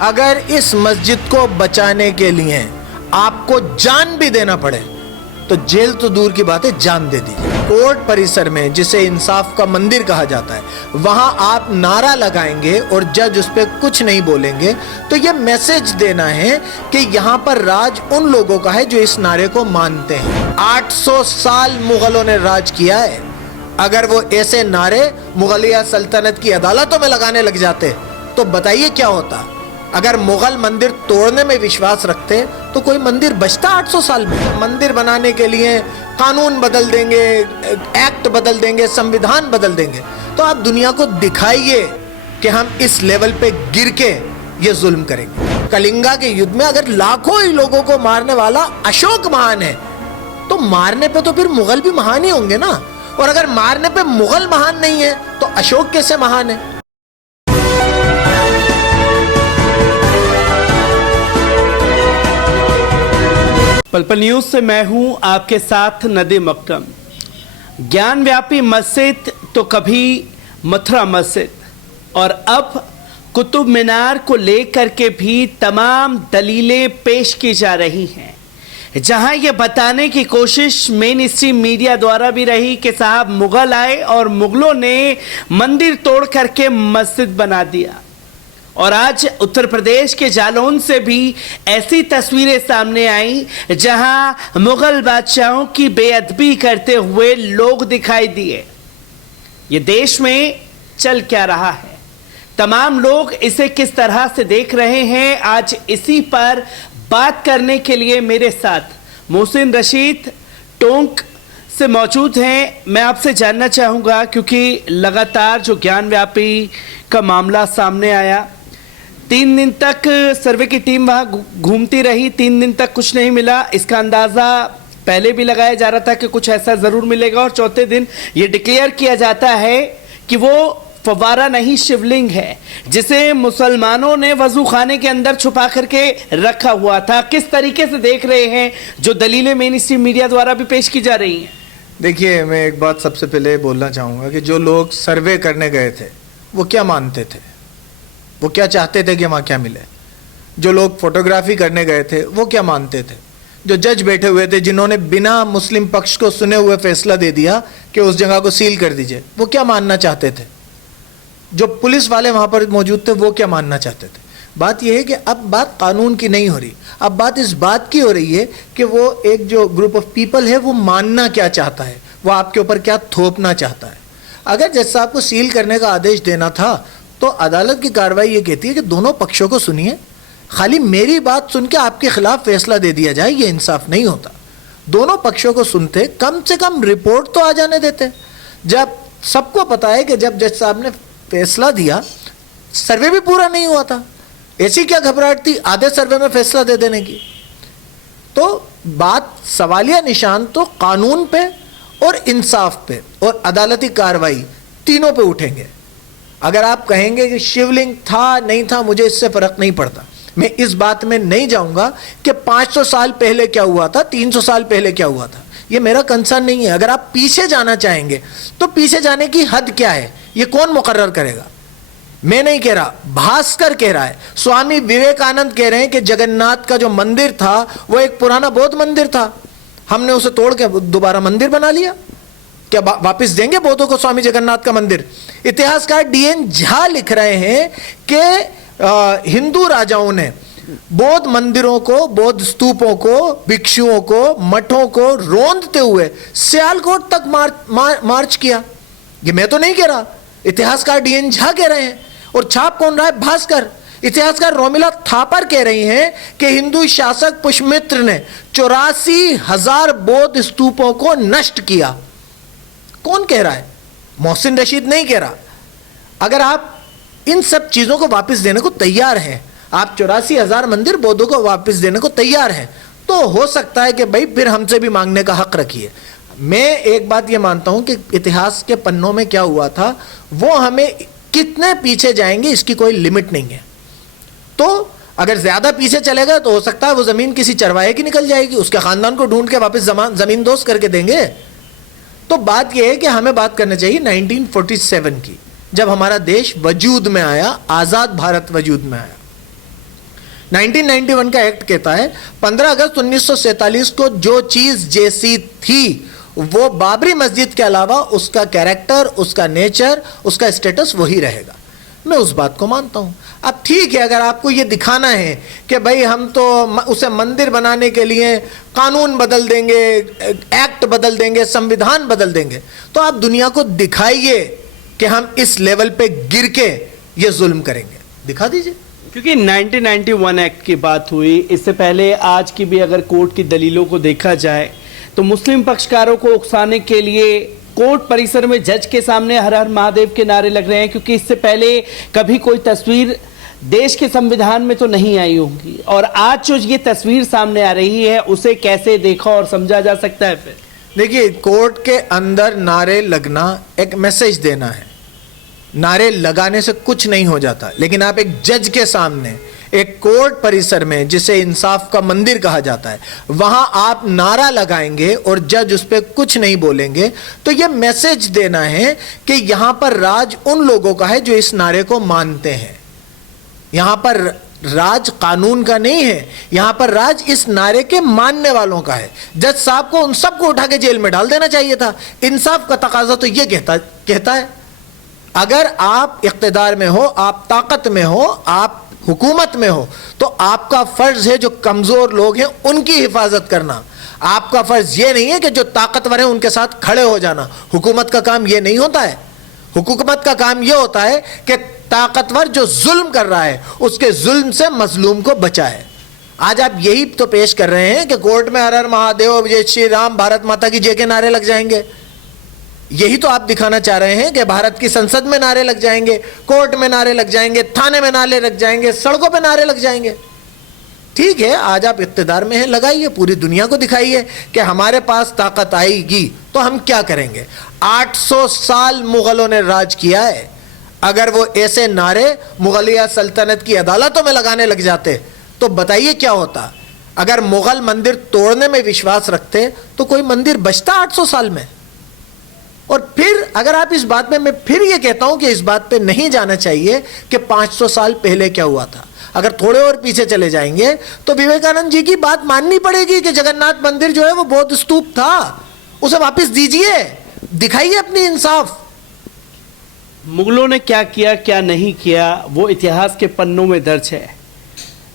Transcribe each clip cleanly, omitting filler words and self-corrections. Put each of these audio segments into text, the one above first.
अगर इस मस्जिद को बचाने के लिए आपको जान भी देना पड़े तो जेल तो दूर की बात है, जान दे दीजिए। कोर्ट परिसर में, जिसे इंसाफ का मंदिर कहा जाता है, वहां आप नारा लगाएंगे और जज उस पर कुछ नहीं बोलेंगे तो यह मैसेज देना है कि यहां पर राज उन लोगों का है जो इस नारे को मानते हैं। 800 साल मुगलों ने राज किया है। अगर वो ऐसे नारे मुगलिया सल्तनत की अदालतों में लगाने लग जाते तो बताइए क्या होता। अगर मुगल मंदिर तोड़ने में विश्वास रखते तो कोई मंदिर बचता 800 साल में। मंदिर बनाने के लिए कानून बदल देंगे, एक्ट बदल देंगे, संविधान बदल देंगे, तो आप दुनिया को दिखाइए कि हम इस लेवल पे गिर के ये जुल्म करेंगे। कलिंगा के युद्ध में अगर लाखों ही लोगों को मारने वाला अशोक महान है तो मारने पे तो फिर मुगल भी महान ही होंगे ना। और अगर मारने पे मुगल महान नहीं है तो अशोक कैसे महान है। पल-पल न्यूज से मैं हूं आपके साथ नदीम अकरम। ज्ञान व्यापी मस्जिद तो कभी मथुरा मस्जिद, और अब कुतुब मीनार को लेकर के भी तमाम दलीलें पेश की जा रही हैं, जहां ये बताने की कोशिश मेन स्ट्रीम मीडिया द्वारा भी रही कि साहब मुगल आए और मुगलों ने मंदिर तोड़ करके मस्जिद बना दिया। और आज उत्तर प्रदेश के जालौन से भी ऐसी तस्वीरें सामने आई जहां मुगल बादशाहों की बेअदबी करते हुए लोग दिखाई दिए। ये देश में चल क्या रहा है, तमाम लोग इसे किस तरह से देख रहे हैं, आज इसी पर बात करने के लिए मेरे साथ मोहसिन रशीद टोंक से मौजूद हैं। मैं आपसे जानना चाहूँगा, क्योंकि लगातार जो ज्ञान व्यापी का मामला सामने आया, 3 दिन तक सर्वे की टीम वहाँ घूमती रही, 3 दिन तक कुछ नहीं मिला। इसका अंदाज़ा पहले भी लगाया जा रहा था कि कुछ ऐसा ज़रूर मिलेगा, और चौथे दिन ये डिक्लेयर किया जाता है कि वो फव्वारा नहीं शिवलिंग है, जिसे मुसलमानों ने वजू खाने के अंदर छुपा करके रखा हुआ था। किस तरीके से देख रहे हैं जो दलीलें मेन स्ट्रीम मीडिया द्वारा भी पेश की जा रही हैं? देखिए, मैं एक बात सबसे पहले बोलना चाहूँगा कि जो लोग सर्वे करने गए थे वो क्या मानते थे, वो क्या चाहते थे कि वहाँ क्या मिले। जो लोग फोटोग्राफी करने गए थे वो क्या मानते थे। जो जज बैठे हुए थे जिन्होंने बिना मुस्लिम पक्ष को सुने हुए फैसला दे दिया कि उस जगह को सील कर दीजिए, वो क्या मानना चाहते थे। जो पुलिस वाले वहाँ पर मौजूद थे वो क्या मानना चाहते थे। बात यह है कि अब बात कानून की नहीं हो रही, अब बात इस बात की हो रही है कि वो एक जो ग्रुप ऑफ पीपल है वो मानना क्या चाहता है, वो आपके ऊपर क्या थोपना चाहता है। अगर जज साहब को सील करने का आदेश देना था तो अदालत की कार्रवाई ये कहती है कि दोनों पक्षों को सुनिए, खाली मेरी बात सुन के आपके खिलाफ फैसला दे दिया जाए, ये इंसाफ नहीं होता। दोनों पक्षों को सुनते, कम से कम रिपोर्ट तो आ जाने देते। जब सबको पता है कि जब जज साहब ने फैसला दिया, सर्वे भी पूरा नहीं हुआ था, ऐसी क्या घबराहट थी आधे सर्वे में फैसला दे देने की। तो बात सवालिया निशान तो कानून पे और इंसाफ पे और अदालती कार्रवाई तीनों पे उठेंगे। अगर आप कहेंगे कि शिवलिंग था नहीं था, मुझे इससे फर्क नहीं पड़ता। मैं इस बात में नहीं जाऊंगा कि 500 साल पहले क्या हुआ था, 300 साल पहले क्या हुआ था, ये मेरा कंसर्न नहीं है। अगर आप पीछे जाना चाहेंगे तो पीछे जाने की हद क्या है, ये कौन मुकर्रर करेगा। मैं नहीं कह रहा, भास्कर कह रहा है, स्वामी विवेकानंद कह रहे हैं कि जगन्नाथ का जो मंदिर था वो एक पुराना बौद्ध मंदिर था, हमने उसे तोड़ के दोबारा मंदिर बना लिया। क्या वापस देंगे बौद्धों को स्वामी जगन्नाथ का मंदिर? इतिहासकार डीएन झा लिख रहे हैं कि हिंदू राजाओं ने बौद्ध मंदिरों को, बौद्ध स्तूपों को, भिक्षुओं को, मठों को रोंदते हुए सियालकोट तक मार्च किया। ये मैं तो नहीं कह रहा, इतिहासकार डीएन झा कह रहे हैं। और छाप कौन रहा है? भास्कर। इतिहासकार रोमिला थापर कह रही हैं कि हिंदू शासक पुष्यमित्र ने 84,000 बौद्ध स्तूपों को नष्ट किया। कौन कह रहा है? मोहसिन रशीद नहीं कह रहा। अगर आप इन सब चीजों को वापस देने को तैयार हैं, आप 84,000 मंदिर बौद्धों को वापस देने को तैयार हैं, तो हो सकता है कि भाई फिर हमसे भी मांगने का हक रखिए। मैं एक बात ये मानता हूं कि इतिहास के पन्नों में क्या हुआ था वो हमें कितने पीछे जाएंगे इसकी कोई लिमिट नहीं है। तो अगर ज्यादा पीछे चलेगा तो हो सकता है वो जमीन किसी चरवाहे की निकल जाएगी, उसके खानदान को ढूंढ के वापस जमीन दोस्त करके देंगे। तो बात यह है कि हमें बात करना चाहिए 1947 की, जब हमारा देश वजूद में आया, आजाद भारत वजूद में आया। 1991 का एक्ट कहता है 15 अगस्त 1947 को जो चीज जैसी थी वो बाबरी मस्जिद के अलावा उसका कैरेक्टर, उसका नेचर, उसका स्टेटस वही रहेगा। मैं उस बात को मानता हूं। अब ठीक है, अगर आपको ये दिखाना है कि भाई हम तो उसे मंदिर बनाने के लिए कानून बदल देंगे, एक्ट बदल देंगे, संविधान बदल देंगे, तो आप दुनिया को दिखाइए कि हम इस लेवल पे गिर के ये जुल्म करेंगे, दिखा दीजिए। क्योंकि 1991 एक्ट की बात हुई, इससे पहले आज की भी अगर कोर्ट की दलीलों को देखा जाए तो मुस्लिम पक्षकारों को उकसाने के लिए कोर्ट परिसर में जज के सामने हर हर महादेव के नारे लग रहे हैं, क्योंकि इससे पहले कभी कोई तस्वीर देश के संविधान में तो नहीं आई होगी, और आज जो ये तस्वीर सामने आ रही है उसे कैसे देखा और समझा जा सकता है? फिर देखिए, कोर्ट के अंदर नारे लगना एक मैसेज देना है। नारे लगाने से कुछ नहीं हो जाता, लेकिन आप एक जज के सामने, एक कोर्ट परिसर में जिसे इंसाफ का मंदिर कहा जाता है, वहां आप नारा लगाएंगे और जज उस पर कुछ नहीं बोलेंगे, तो यह मैसेज देना है कि यहां पर राज उन लोगों का है जो इस नारे को मानते हैं। यहां पर राज कानून का नहीं है, यहां पर राज इस नारे के मानने वालों का है। जज साहब को उन सबको उठा के जेल में डाल देना चाहिए था। इंसाफ का तकाजा तो यह कहता है अगर आप इख्तिदार में हो, आप ताकत में हो, आप हुकूमत में हो, तो आपका फर्ज है जो कमजोर लोग हैं उनकी हिफाजत करना। आपका फर्ज ये नहीं है कि जो ताकतवर है उनके साथ खड़े हो जाना। हुकूमत का काम यह नहीं होता है। हुकूमत का काम यह होता है कि ताकतवर जो जुल्म कर रहा है उसके जुल्म से मजलूम को बचाए। आज आप यही तो पेश कर रहे हैं कि कोर्ट में हर हर महादेव, जय श्री राम, भारत माता की जय के नारे लग जाएंगे। यही तो आप दिखाना चाह रहे हैं कि भारत की संसद में नारे लग जाएंगे, कोर्ट में नारे लग जाएंगे, थाने में नारे लग जाएंगे, सड़कों पे नारे लग जाएंगे। ठीक है, आज आप इख्तिदार में हैं, लगाइए, पूरी दुनिया को दिखाइए कि हमारे पास ताकत आएगी तो हम क्या करेंगे। 800 साल मुगलों ने राज किया है। अगर वो ऐसे नारे मुगलिया सल्तनत की अदालतों में लगाने लग जाते तो बताइए क्या होता। अगर मुगल मंदिर तोड़ने में विश्वास रखते तो कोई मंदिर बचता 800 साल में। और फिर अगर आप इस बात में, मैं फिर ये कहता हूं कि इस बात पे नहीं जाना चाहिए कि 500 साल पहले क्या हुआ था। अगर थोड़े और पीछे चले जाएंगे तो विवेकानंद जी की बात माननी पड़ेगी कि जगन्नाथ मंदिर जो है वो बौद्ध स्तूप था, उसे वापस दीजिए, दिखाइए अपनी इंसाफ। मुगलों ने क्या किया क्या नहीं किया वो इतिहास के पन्नों में दर्ज है।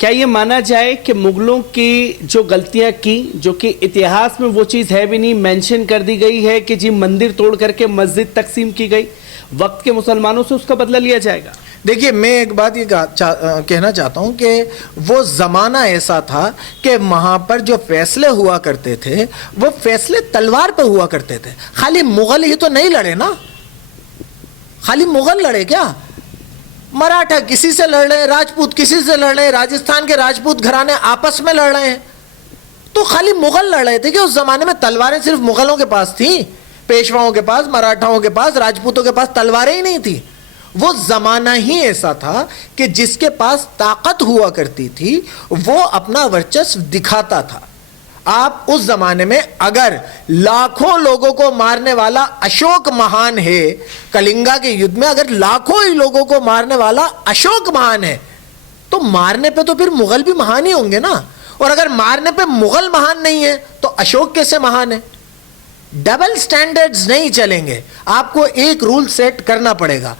क्या ये माना जाए कि मुगलों की जो गलतियां की, जो कि इतिहास में वो चीज़ है भी नहीं, मेंशन कर दी गई है कि जी मंदिर तोड़ करके मस्जिद तकसीम की गई, वक्त के मुसलमानों से उसका बदला लिया जाएगा? देखिए, मैं एक बात ये कहना चाहता हूं कि वो ज़माना ऐसा था कि वहाँ पर जो फैसले हुआ करते थे वो फैसले तलवार पर हुआ करते थे। खाली मुगल ही तो नहीं लड़े ना, खाली मुगल लड़े क्या? मराठा किसी से लड़ रहे हैं, राजपूत किसी से लड़ रहे हैं, राजस्थान के राजपूत घराने आपस में लड़ रहे हैं। तो खाली मुगल लड़ रहे थे कि उस जमाने में तलवारें सिर्फ मुगलों के पास थी, पेशवाओं के पास, मराठाओं के पास, राजपूतों के पास तलवारें ही नहीं थी। वो जमाना ही ऐसा था कि जिसके पास ताकत हुआ करती थी वो अपना वर्चस्व दिखाता था। आप उस जमाने में अगर लाखों लोगों को मारने वाला अशोक महान है, कलिंगा के युद्ध में अगर लाखों ही लोगों को मारने वाला अशोक महान है, तो मारने पे तो फिर मुगल भी महान ही होंगे ना। और अगर मारने पे मुगल महान नहीं है तो अशोक कैसे महान है? डबल स्टैंडर्ड्स नहीं चलेंगे। आपको एक रूल सेट करना पड़ेगा।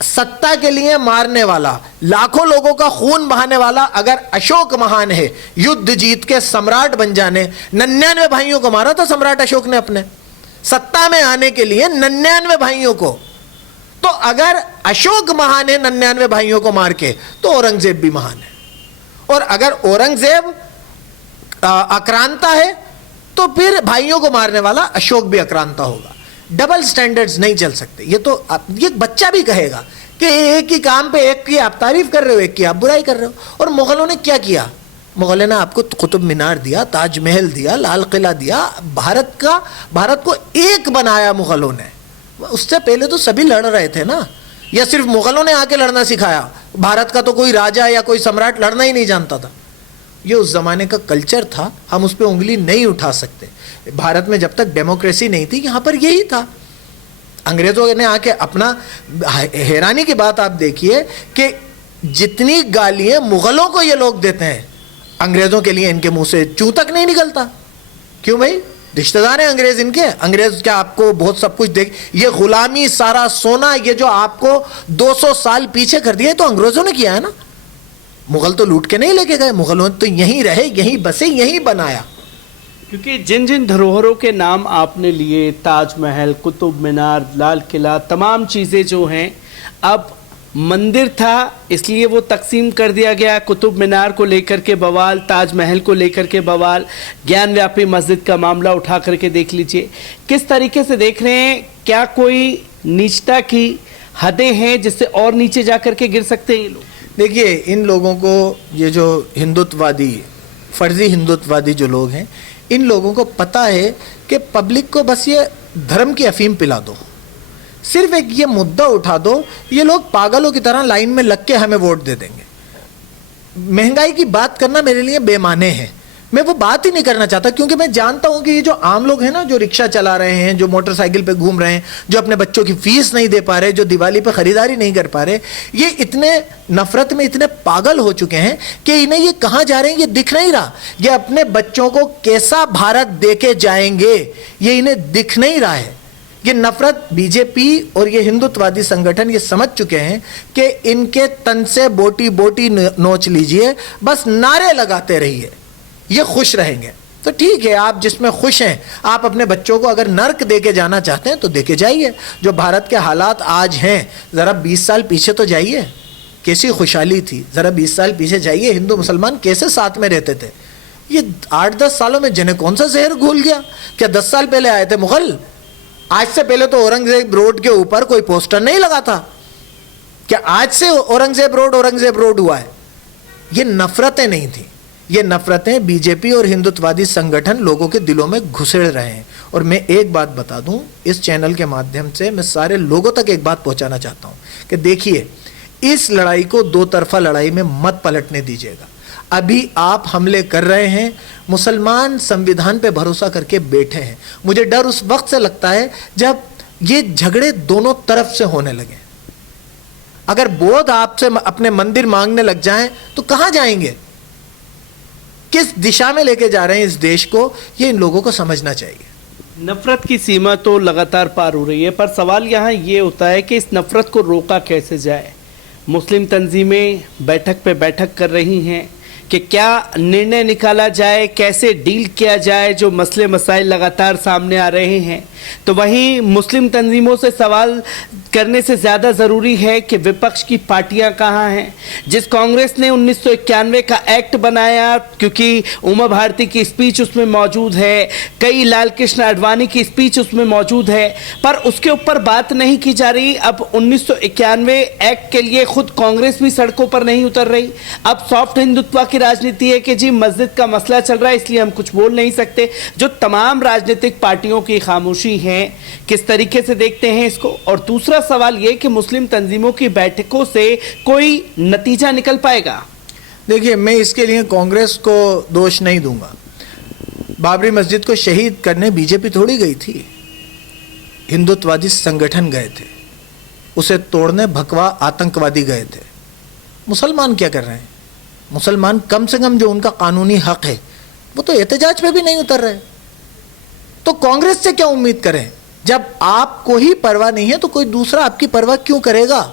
सत्ता के लिए मारने वाला, लाखों लोगों का खून बहाने वाला अगर अशोक महान है, युद्ध जीत के सम्राट बन जाने, 99 भाइयों को मारा था सम्राट अशोक ने अपने सत्ता में आने के लिए, 99 भाइयों को। तो अगर अशोक महान है 99 भाइयों को मार के, तो औरंगजेब भी महान है। और अगर औरंगजेब आक्रांता है तो फिर भाइयों को मारने वाला अशोक भी आक्रांता होगा। डबल स्टैंडर्ड्स नहीं चल सकते। ये तो ये बच्चा भी कहेगा कि एक ही काम पे एक की आप तारीफ कर रहे हो, एक की आप बुराई कर रहे हो। और मुगलों ने क्या किया? मुगलों ने आपको कुतुब मीनार दिया, ताजमहल दिया, लाल किला दिया, भारत को एक बनाया मुगलों ने। उससे पहले तो सभी लड़ रहे थे ना, या सिर्फ मुगलों ने आके लड़ना सिखाया? भारत का तो कोई राजा या कोई सम्राट लड़ना ही नहीं जानता था। ये उस जमाने का कल्चर था, हम उस पर उंगली नहीं उठा सकते। भारत में जब तक डेमोक्रेसी नहीं थी, यहां पर यही था। अंग्रेजों ने आके अपना, हैरानी की बात आप देखिए कि जितनी गालियां मुगलों को ये लोग देते हैं, अंग्रेजों के लिए इनके मुंह से चूं तक नहीं निकलता। क्यों भाई? रिश्तेदार हैं अंग्रेज इनके। अंग्रेज क्या आपको बहुत सब कुछ दे? ये गुलामी, सारा सोना, ये जो आपको 200 साल पीछे कर दिया है तो अंग्रेजों ने किया है ना। मुगल तो लूट के नहीं लेके गए, मुगलों ने तो यहीं रहे, यहीं बसे, यहीं बनाया। क्योंकि जिन जिन धरोहरों के नाम आपने लिए, ताजमहल, कुतुब मीनार, लाल किला, तमाम चीज़ें जो हैं, अब मंदिर था इसलिए वो तकसीम कर दिया गया। कुतुब मीनार को लेकर के बवाल, ताजमहल को लेकर के बवाल, ज्ञान व्यापी मस्जिद का मामला उठा करके देख लीजिए। किस तरीके से देख रहे हैं? क्या कोई नीचता की हदें हैं जिससे और नीचे जा करके गिर सकते हैं ये लोग? देखिए, इन लोगों को, ये जो हिंदुत्ववादी, फर्जी हिंदुत्ववादी जो लोग हैं, इन लोगों को पता है कि पब्लिक को बस ये धर्म की अफीम पिला दो, सिर्फ एक ये मुद्दा उठा दो, ये लोग पागलों की तरह लाइन में लग के हमें वोट दे देंगे। महंगाई की बात करना मेरे लिए बेमाने है, मैं वो बात ही नहीं करना चाहता, क्योंकि मैं जानता हूं कि ये जो आम लोग हैं ना, जो रिक्शा चला रहे हैं, जो मोटरसाइकिल पे घूम रहे हैं, जो अपने बच्चों की फीस नहीं दे पा रहे, जो दिवाली पे खरीदारी नहीं कर पा रहे, ये इतने नफरत में इतने पागल हो चुके हैं कि इन्हें ये कहाँ जा रहे हैं ये दिख नहीं रहा। ये अपने बच्चों को कैसा भारत दे के जाएंगे ये इन्हें दिख नहीं रहा है। ये नफरत बीजेपी और ये हिंदुत्ववादी संगठन ये समझ चुके हैं कि इनके तन से बोटी बोटी नोच लीजिए, बस नारे लगाते रहिए, ये खुश रहेंगे। तो ठीक है, आप जिसमें खुश हैं, आप अपने बच्चों को अगर नर्क देके जाना चाहते हैं तो देके जाइए। जो भारत के हालात आज हैं, ज़रा 20 साल पीछे तो जाइए, कैसी खुशहाली थी। ज़रा 20 साल पीछे जाइए, हिंदू मुसलमान कैसे साथ में रहते थे। ये 8-10 सालों में जिन्हें कौन सा जहर घुल गया? क्या 10 साल पहले आए थे मुगल? आज से पहले तो औरंगजेब रोड के ऊपर कोई पोस्टर नहीं लगा था। क्या आज से औरंगजेब रोड हुआ है? ये नफरतें नहीं थी, ये नफरतें बीजेपी और हिंदुत्ववादी संगठन लोगों के दिलों में घुसेड़ रहे हैं। और मैं एक बात बता दूं, इस चैनल के माध्यम से मैं सारे लोगों तक एक बात पहुंचाना चाहता हूं कि देखिए, इस लड़ाई को दो तरफा लड़ाई में मत पलटने दीजिएगा। अभी आप हमले कर रहे हैं, मुसलमान संविधान पे भरोसा करके बैठे हैं। मुझे डर उस वक्त से लगता है जब ये झगड़े दोनों तरफ से होने लगे। अगर बौद्ध आपसे अपने मंदिर मांगने लग जाएं तो कहां जाएंगे? किस दिशा में लेके जा रहे हैं इस देश को, ये इन लोगों को समझना चाहिए। नफरत की सीमा तो लगातार पार हो रही है, पर सवाल यहाँ ये होता है कि इस नफरत को रोका कैसे जाए। मुस्लिम तंजीमें बैठक पे बैठक कर रही हैं कि क्या निर्णय निकाला जाए, कैसे डील किया जाए, जो मसले मसाइल लगातार सामने आ रहे हैं। तो वहीं मुस्लिम तंजीमों से सवाल करने से ज़्यादा ज़रूरी है कि विपक्ष की पार्टियां कहाँ हैं। जिस कांग्रेस ने 1991 का एक्ट बनाया, क्योंकि उमा भारती की स्पीच उसमें मौजूद है, कई लाल कृष्ण आडवाणी की स्पीच उसमें मौजूद है, पर उसके ऊपर बात नहीं की जा रही। अब 1991 एक्ट के लिए खुद कांग्रेस भी सड़कों पर नहीं उतर रही। अब सॉफ्ट हिंदुत्व की राजनीति है कि जी मस्जिद का मसला चल रहा है इसलिए हम कुछ बोल नहीं सकते। जो तमाम राजनीतिक पार्टियों की खामोशी है, किस तरीके से देखते हैं इसको? और दूसरा सवाल यह कि मुस्लिम तंजीमों की बैठकों से कोई नतीजा निकल पाएगा? देखिए, मैं इसके लिए कांग्रेस को दोष नहीं दूंगा। बाबरी मस्जिद को शहीद करने बीजेपी थोड़ी गई थी, हिंदुत्ववादी संगठन गए थे। उसे तोड़ने भगवा आतंकवादी गए थे। मुसलमान क्या कर रहे हैं? मुसलमान कम से कम जो उनका कानूनी हक है वो तो एहतजाज पे भी नहीं उतर रहे। तो कांग्रेस से क्या उम्मीद करें? जब आपको ही परवाह नहीं है तो कोई दूसरा आपकी परवाह क्यों करेगा?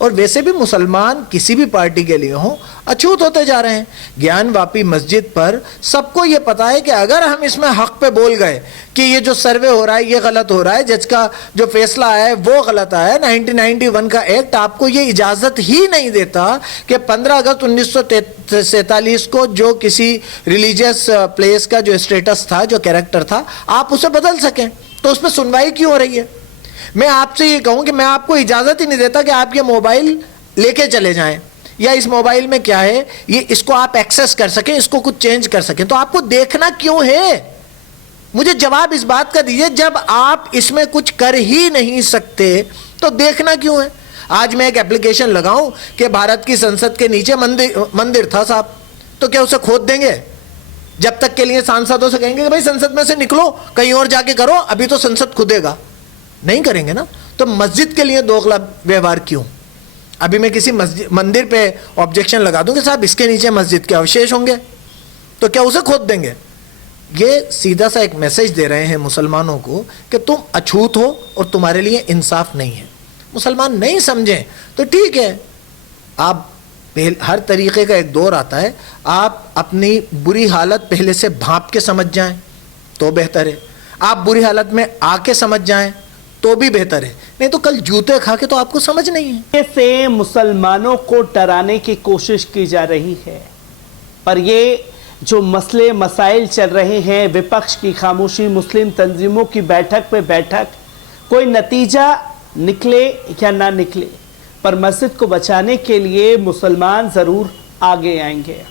और वैसे भी मुसलमान किसी भी पार्टी के लिए हो, अछूत होते जा रहे हैं। ज्ञान वापी मस्जिद पर सबको ये पता है कि अगर हम इसमें हक पे बोल गए कि ये जो सर्वे हो रहा है ये गलत हो रहा है, जज का जो फैसला आया है वो गलत आया है, 1991 का एक्ट आपको ये इजाज़त ही नहीं देता कि 15 अगस्त 1947 को जो किसी रिलीजियस प्लेस का जो स्टेटस था, जो कैरेक्टर था, आप उसे बदल सकें। तो उस पर सुनवाई क्यों हो रही है? मैं आपसे ये कहूं कि मैं आपको इजाज़त ही नहीं देता कि आप ये मोबाइल लेके चले जाएं, या इस मोबाइल में क्या है ये, इसको आप एक्सेस कर सकें, इसको कुछ चेंज कर सकें। तो आपको देखना क्यों है? मुझे जवाब इस बात का दीजिए। जब आप इसमें कुछ कर ही नहीं सकते तो देखना क्यों है? आज मैं एक एप्लीकेशन लगाऊं कि भारत की संसद के नीचे मंदिर था साहब, तो क्या उसे खोद देंगे? जब तक के लिए सांसदों से कहेंगे कि भाई संसद में से निकलो, कहीं और जाके करो, अभी तो संसद खुदेगा, नहीं करेंगे ना। तो मस्जिद के लिए दोगला व्यवहार क्यों? अभी मैं किसी मस्जिद मंदिर पे ऑब्जेक्शन लगा दूं कि साहब इसके नीचे मस्जिद के अवशेष होंगे, तो क्या उसे खोद देंगे? ये सीधा सा एक मैसेज दे रहे हैं मुसलमानों को कि तुम अछूत हो और तुम्हारे लिए इंसाफ नहीं है। मुसलमान नहीं समझें तो ठीक है, आप हर तरीके का एक दौर आता है, आप अपनी बुरी हालत पहले से भांप के समझ जाएं तो बेहतर है, आप बुरी हालत में आके समझ जाएं तो भी बेहतर है, नहीं तो कल जूते खा के तो आपको समझ नहीं है। से मुसलमानों को डराने की कोशिश की जा रही है, पर ये जो मसले मसाइल चल रहे हैं, विपक्ष की खामोशी, मुस्लिम तंजीमों की बैठक पे बैठक, कोई नतीजा निकले या ना निकले, पर मस्जिद को बचाने के लिए मुसलमान ज़रूर आगे आएंगे।